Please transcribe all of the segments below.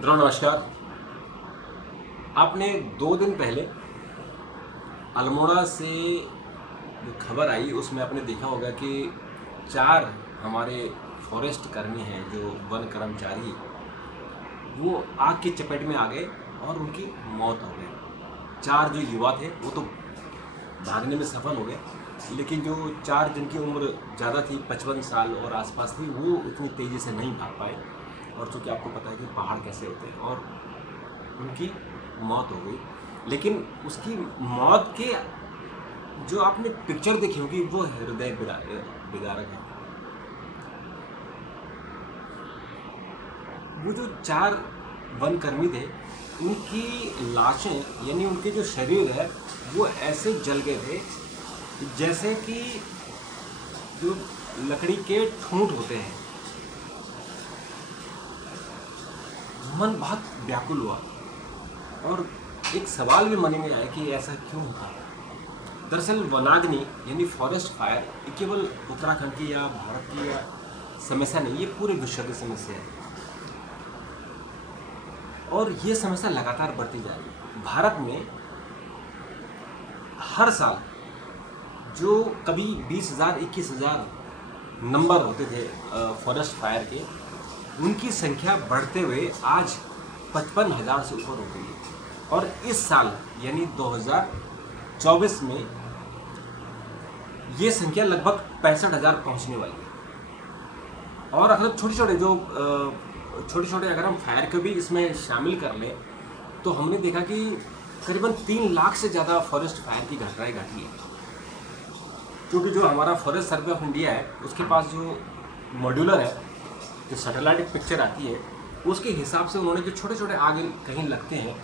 मित्रों नमस्कार। आपने 2 दिन पहले अल्मोड़ा से जो खबर आई उसमें आपने देखा होगा कि 4 हमारे फॉरेस्ट कर्मी हैं जो वन कर्मचारी वो आग की चपेट में आ गए और उनकी मौत हो गई। 4 जो युवा थे वो तो भागने में सफल हो गए, लेकिन जो 4 जिनकी उम्र ज़्यादा थी 55 साल और आसपास थी वो इतनी तेज़ी से नहीं भाग पाए। और चूँकि आपको पता है कि पहाड़ कैसे होते हैं, और उनकी मौत हो गई। लेकिन उसकी मौत के जो आपने पिक्चर देखी होगी वो हृदय विदारक है। वो जो 4 वनकर्मी थे उनकी लाशें यानी उनके जो शरीर है वो ऐसे जल गए थे जैसे कि जो लकड़ी के ठूंठ होते हैं। मन बहुत व्याकुल हुआ और एक सवाल भी मन में आया कि ऐसा क्यों होता है। दरअसल वनाग्नि यानी फॉरेस्ट फायर ये केवल उत्तराखंड की या भारत की या समस्या नहीं, ये पूरे विश्व की समस्या है और ये समस्या लगातार बढ़ती जा रही है। भारत में हर साल जो कभी 20,000 21,000 नंबर होते थे फॉरेस्ट फायर के, उनकी संख्या बढ़ते हुए आज 55,000 से ऊपर हो गई है। और इस साल यानी 2024 में ये संख्या लगभग 65,000 पहुंचने वाली है। और अगर छोटे छोटे अगर हम फायर को भी इसमें शामिल कर लें तो हमने देखा कि करीबन 3 लाख से ज़्यादा फॉरेस्ट फायर की घटनाएं घटी है। क्योंकि जो हमारा फॉरेस्ट सर्वे ऑफ इंडिया है उसके पास जो मॉड्यूलर है, जो सैटेलाइट पिक्चर आती है, उसके हिसाब से उन्होंने जो छोटे छोटे आग कहीं लगते हैं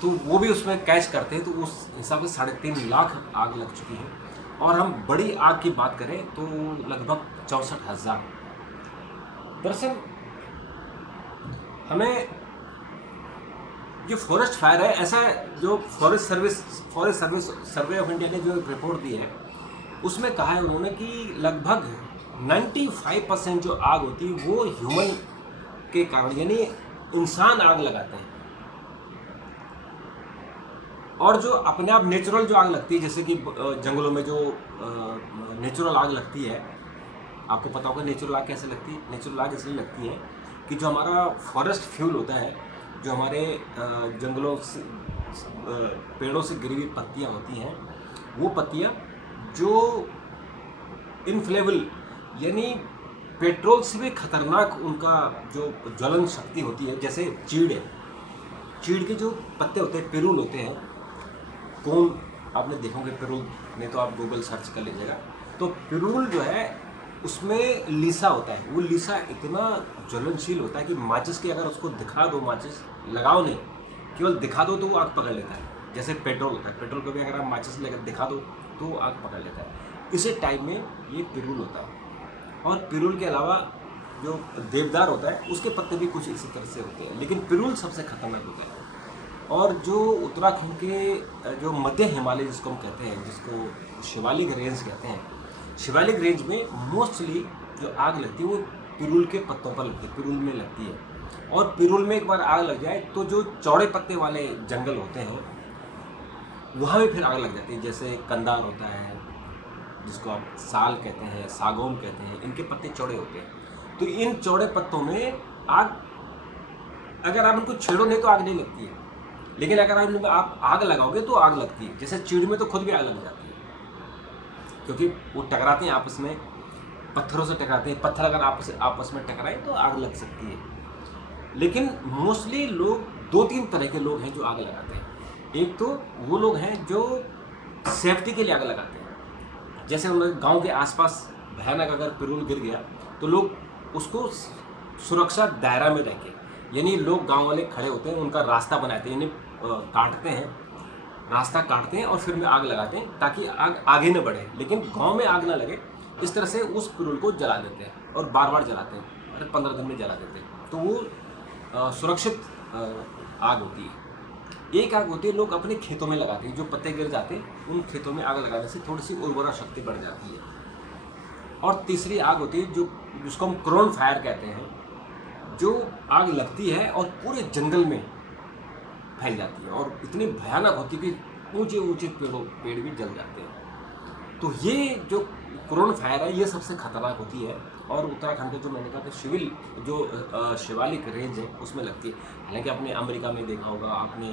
तो वो भी उसमें कैच करते हैं, तो उस हिसाब से 3.5 लाख आग लग चुकी है। और हम बड़ी आग की बात करें तो लगभग 64,000। दरअसल हमें जो फॉरेस्ट फायर है, ऐसा जो forest service survey of India ने जो एक रिपोर्ट दी है उसमें कहा है उन्होंने कि लगभग 95% जो आग होती है वो ह्यूमन के कारण यानी इंसान आग लगाते हैं। और जो अपने आप नेचुरल जो आग लगती है, जैसे कि जंगलों में जो नेचुरल आग लगती है, आपको पता होगा नेचुरल आग कैसे लगती है। नेचुरल आग इसलिए लगती है कि जो हमारा फॉरेस्ट फ्यूल होता है, जो हमारे जंगलों से पेड़ों से गिरी हुई पत्तियाँ होती हैं, वो पत्तियाँ जो इनफ्लेबल यानी पेट्रोल से भी खतरनाक उनका जो ज्वलन शक्ति होती है, जैसे चीड़ है, चीड़ के जो पत्ते होते हैं, पिरूल होते हैं, कौन आपने देखोगे पिरूल, नहीं तो आप गूगल सर्च कर लीजिएगा। तो पिरूल जो है उसमें लीसा होता है, वो लीसा इतना ज्वलनशील होता है कि माचिस की अगर उसको दिखा दो, माचिस लगाओ नहीं, केवल दिखा दो तो वो आग पकड़ लेता है। जैसे पेट्रोल होता है, पेट्रोल को भी अगर आप माचिस लेकर दिखा दो तो वो आग पकड़ लेता है। इसी टाइप में ये पिरूल होता है। और पिरूल के अलावा जो देवदार होता है उसके पत्ते भी कुछ इसी तरह से होते हैं, लेकिन पिरूल सबसे खतरनाक होता है। और जो उत्तराखंड के जो मध्य हिमालय जिसको हम कहते हैं, जिसको शिवालिक रेंज कहते हैं, शिवालिक रेंज में मोस्टली जो आग लगती है वो पिरूल के पत्तों पर लगती है, पिरूल में लगती है। और पिरूल में एक बार आग लग जाए तो जो चौड़े पत्ते वाले जंगल होते हैं वहाँ भी फिर आग लग जाती है। जैसे कंदार होता है, जिसको आप साल कहते हैं, सागौन कहते हैं, इनके पत्ते चौड़े होते हैं। तो इन चौड़े पत्तों में आग, अगर आप उनको छेड़ो नहीं तो आग नहीं लगती है, लेकिन अगर आप आग लगाओगे तो आग लगती है। जैसे चीड़ में तो खुद भी आग लग जाती है, क्योंकि वो टकराते हैं आपस में, पत्थरों से टकराते हैं। पत्थर अगर आपस में टकराए तो आग लग सकती है। लेकिन मोस्टली लोग 2-3 तरह के लोग हैं जो आग लगाते हैं। एक तो वो लोग हैं जो सेफ्टी के लिए आग लगाते हैं, जैसे हम लोग गाँव के आसपास भयानक अगर पिरूल गिर गया तो लोग उसको सुरक्षा दायरा में रह के, यानी लोग गांव वाले खड़े होते हैं, उनका रास्ता बनाते हैं, यानी काटते हैं, रास्ता काटते हैं और फिर में आग लगाते हैं ताकि आग आगे न बढ़े, लेकिन गांव में आग ना लगे। इस तरह से उस पिरूल को जला देते हैं और बार बार जलाते हैं, अरे 15 दिन में जला देते हैं। तो वो सुरक्षित आग होती है। एक आग होती है लोग अपने खेतों में लगाते हैं, जो पत्ते गिर जाते हैं उन खेतों में आग लगाने से थोड़ी सी उर्वरा शक्ति बढ़ जाती है। और तीसरी आग होती है जो जिसको हम क्रोन फायर कहते हैं, जो आग लगती है और पूरे जंगल में फैल जाती है और इतनी भयानक होती है कि ऊंचे ऊंचे पेड़ भी जल जाते हैं। तो ये जो क्रोन फायर है ये सबसे खतरनाक होती है और उत्तराखंड के जो मैंने कहा था शिवालिक रेंज है उसमें लगती है। हालांकि आपने अमेरिका में देखा होगा, आपने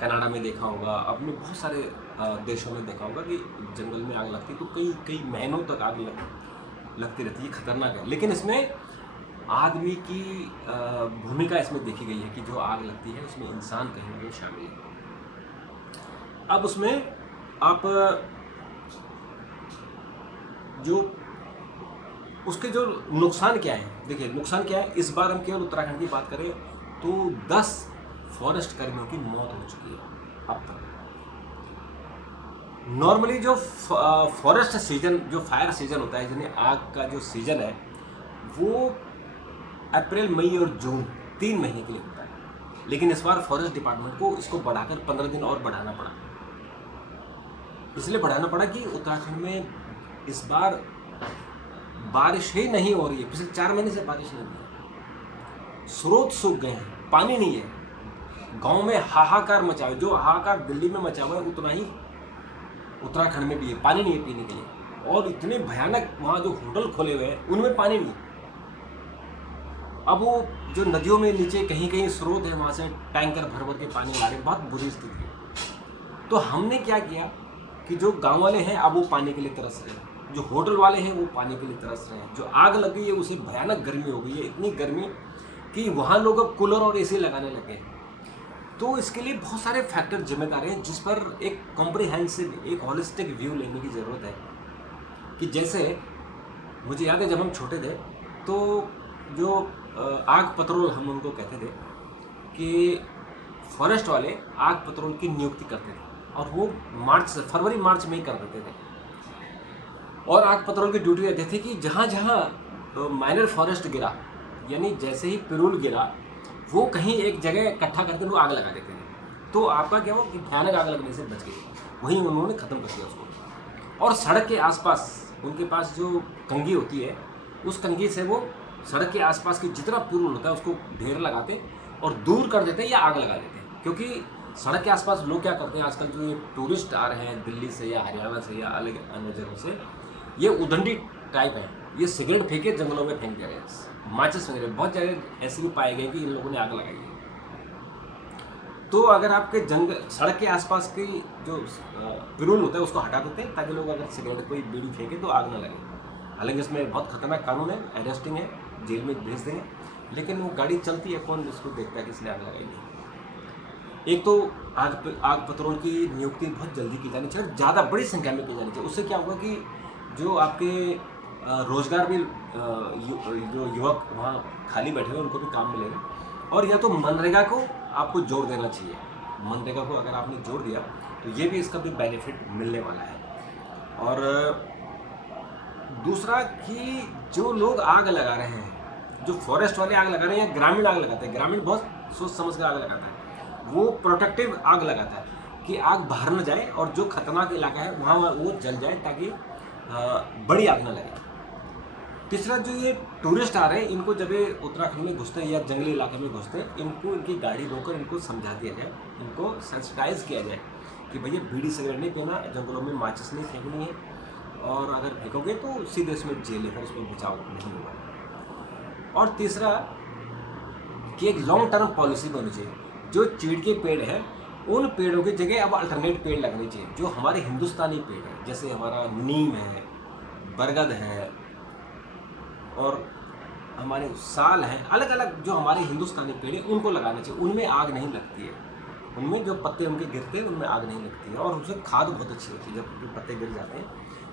कनाडा में देखा होगा, आपने बहुत सारे देशों में देखा होगा कि जंगल में आग लगती है तो कई कई महीनों तक आग लगती रहती है, खतरनाक है। लेकिन इसमें आदमी की भूमिका इसमें देखी गई है कि जो आग लगती है उसमें इंसान कहीं ना कहीं शामिल है। अब उसमें आप जो उसके जो नुकसान क्या है, देखिए नुकसान क्या है। इस बार हम केवल उत्तराखंड की बात करें तो 10 फॉरेस्ट कर्मियों की मौत हो चुकी है अब तक। नॉर्मली जो फॉरेस्ट सीजन, जो फायर सीजन होता है, यानी आग का जो सीजन है वो अप्रैल, मई और जून 3 महीने के लिए होता है। लेकिन इस बार फॉरेस्ट डिपार्टमेंट को इसको बढ़ाकर 15 दिन और बढ़ाना पड़ा। इसलिए बढ़ाना पड़ा कि उत्तराखंड में इस बार बारिश ही नहीं हो रही है। पिछले 4 महीने से बारिश नहीं हुई है, स्रोत सूख गए हैं, पानी नहीं है। गांव में हाहाकार मचा है, जो हाहाकार दिल्ली में मचा हुआ है उतना ही उत्तराखंड में भी है। पानी नहीं है पीने के लिए और इतने भयानक वहाँ जो होटल खोले हुए हैं उनमें पानी नहीं है। अब वो जो नदियों में नीचे कहीं कहीं स्रोत है वहाँ से टैंकर भर भर के पानी आ रहे हैं, बहुत बुरी स्थिति है। तो हमने क्या किया कि जो गांव वाले हैं अब वो पानी के लिए तरस रहे हैं, जो होटल वाले हैं वो पानी के लिए तरस रहे हैं। जो आग लगी है उसे भयानक गर्मी हो गई है, इतनी गर्मी कि वहाँ लोग अब कूलर और एसी लगाने लगे हैं। तो इसके लिए बहुत सारे फैक्टर जिम्मेदार हैं जिस पर एक कॉम्प्रिहेंसिव, एक हॉलिस्टिक व्यू लेने की ज़रूरत है। कि जैसे मुझे याद है जब हम छोटे थे तो जो आग पत्रोल हम उनको कहते थे कि फॉरेस्ट वाले आग पत्रोल की नियुक्ति करते थे और वो फरवरी मार्च में ही कर देते थे। और आग पत्रोल की ड्यूटी रहती थी कि जहाँ जहाँ माइनर फॉरेस्ट गिरा, यानी जैसे ही पिरूल गिरा वो कहीं एक जगह इकट्ठा करके वो आग लगा देते थे। तो आपका क्या हो कि भयानक आग लगने से बच गई, वहीं उन्होंने ख़त्म कर दिया उसको। और सड़क के आसपास उनके पास जो कंघी होती है उस कंघी से वो सड़क के आसपास की जितना पिरूल होता है उसको ढेर लगाते और दूर कर देते या आग लगा देते हैं। क्योंकि सड़क के आसपास लोग क्या करते हैं आजकल, जो ये टूरिस्ट आ रहे हैं दिल्ली से या हरियाणा से या अलग अन्य जगहों से, ये उदंडी टाइप है, ये सिगरेट फेंके जंगलों में फेंक दिया गया, माचिस वगैरह बहुत जगह ऐसे भी पाए गए कि इन लोगों ने आग लगाई है। तो अगर आपके सड़क के आसपास की जो पिरूल होता है उसको हटा देते हैं ताकि लोग अगर सिगरेट कोई बीड़ी फेंके तो आग ना लगे। हालांकि इसमें बहुत खतरनाक कानून है, अरेस्टिंग है, जेल में भेज देंगे, लेकिन वो गाड़ी चलती है, कौन उसको देखता है कि इसने आग लगाई नहीं। एक तो आग पत्रोल की नियुक्ति बहुत जल्दी की जानी चाहिए, ज़्यादा बड़ी संख्या में की जानी चाहिए। उससे क्या होगा कि जो आपके रोजगार भी जो युवक वहाँ खाली बैठे हुए उनको भी काम मिलेगा। और या तो मनरेगा को आपको जोड़ देना चाहिए, मनरेगा को अगर आपने जोड़ दिया तो ये भी इसका भी बेनिफिट मिलने वाला है। और दूसरा कि जो लोग आग लगा रहे हैं, जो फॉरेस्ट वाले आग लगा रहे हैं या ग्रामीण आग लगाते हैं, ग्रामीण बहुत सोच समझ कर आग लगाता है, वो प्रोटेक्टिव आग लगाता है कि आग बाहर न जाए और जो खतरनाक इलाका है वहाँ वो जल जाए ताकि बड़ी आग न लगे। तीसरा, जो ये टूरिस्ट आ रहे हैं इनको जब ये उत्तराखंड में घुसते हैं या जंगली इलाके में घुसते हैं, इनको इनकी गाड़ी रोकर इनको समझा दिया जाए, इनको सेंसिटाइज किया जाए कि भैया बीड़ी सिगरेट नहीं पीना, जंगलों में माचिस नहीं फेंकनी है, और अगर फेंकोगे तो सीधे उसमें जेल है, फिर उसमें बचाव नहीं होगा। और तीसरा कि एक लॉन्ग टर्म पॉलिसी बनी चाहिए। जो चीड़ के पेड़ हैं उन पेड़ों की जगह अब अल्टरनेट पेड़ लगने चाहिए, जो हमारे हिंदुस्तानी पेड़ हैं, जैसे हमारा नीम है, बरगद है और हमारे साल हैं, अलग अलग जो हमारे हिंदुस्तानी पेड़ हैं उनको लगाना चाहिए। उनमें आग नहीं लगती है, उनमें जो पत्ते उनके गिरते हैं उनमें आग नहीं लगती है और उससे खाद बहुत अच्छी होती है। जब पत्ते गिर जाते हैं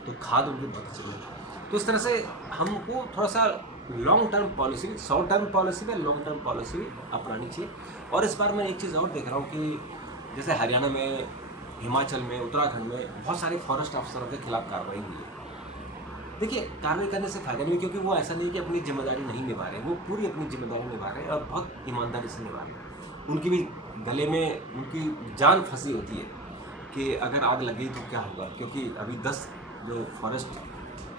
तो खाद उनकी बहुत अच्छी होती है। तो इस तरह से हमको थोड़ा सा long term policy, short term policy में लॉन्ग टर्म पॉलिसी अपनानी चाहिए। और इस बार मैं एक चीज़ और देख रहा हूँ कि जैसे हरियाणा में, हिमाचल में, उत्तराखंड में बहुत सारे फॉरेस्ट अफसरों के खिलाफ कार्रवाई हुई है। देखिए, कार्रवाई करने से फायदा नहीं, क्योंकि वो ऐसा नहीं कि अपनी जिम्मेदारी नहीं निभा रहे हैं, वो पूरी अपनी जिम्मेदारी निभा रहे हैं और बहुत ईमानदारी से निभा रहे हैं। उनकी भी गले में उनकी जान फंसी होती है कि अगर आग लग गई तो क्या होगा। क्योंकि अभी 10 जो फॉरेस्ट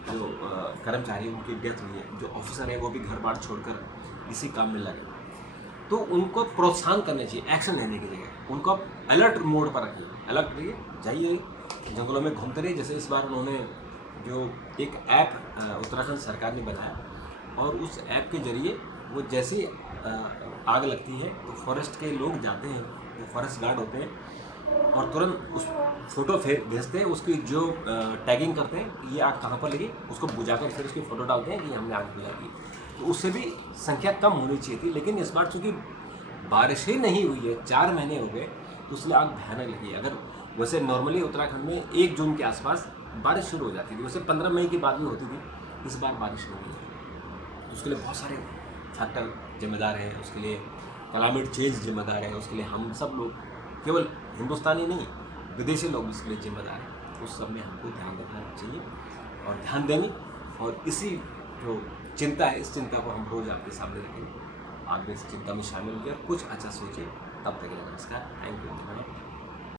जो कर्मचारी उनकी डेथ हुई है, जो ऑफिसर है वो भी घर बार छोड़कर इसी काम में लगे, तो उनको प्रोत्साहन करना चाहिए, एक्शन लेने की जगह उनको आप अलर्ट मोड पर रखिए। अलर्ट रहिए, जाइए जंगलों में घूमते रहिए। जैसे इस बार उन्होंने जो एक ऐप उत्तराखंड सरकार ने बनाया, और उस ऐप के जरिए वो जैसे ही आग लगती है तो फॉरेस्ट के लोग जाते हैं, जो फॉरेस्ट गार्ड होते हैं, और तुरंत उस फोटो भेजते हैं, उसकी जो टैगिंग करते हैं कि ये आग कहाँ पर लगी, उसको बुझाकर फिर उसकी फ़ोटो डालते हैं कि हमने आग बुझा दी। तो उससे भी संख्या कम होनी चाहिए थी, लेकिन इस बार चूँकि बारिश ही नहीं हुई है, 4 महीने हो गए, तो इसलिए आग भयानक लगी है। अगर वैसे नॉर्मली उत्तराखंड में 1 जून के आसपास बारिश शुरू हो जाती थी, वैसे 15 मई के बाद में होती थी, इस बार बारिश नहीं हुई है। तो उसके लिए बहुत सारे फैक्टर जिम्मेदार हैं, उसके लिए क्लाइमेट चेंज जिम्मेदार है, उसके लिए हम सब लोग, केवल हिंदुस्तानी नहीं, विदेशी लोग इसके लिए जिम्मेदार हैं। उस सब में हमको ध्यान रखना चाहिए और ध्यान देंगे, और इसी जो चिंता है, इस चिंता को हम रोज़ आपके सामने रखेंगे। आप भी इस चिंता में शामिल होकर कुछ अच्छा सोचिए। तब तक के लिए नमस्कार, थैंक यू, धन्यवाद।